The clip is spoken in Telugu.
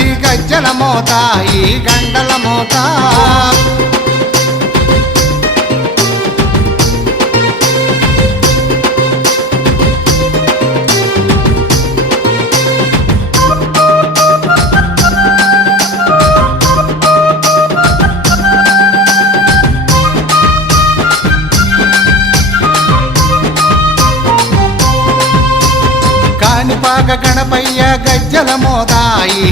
ఎవ్వరది గజ్జల మోత ఈ గంటల మోత. కాణిపాక గణపయ్య గజ్జల మోదాయి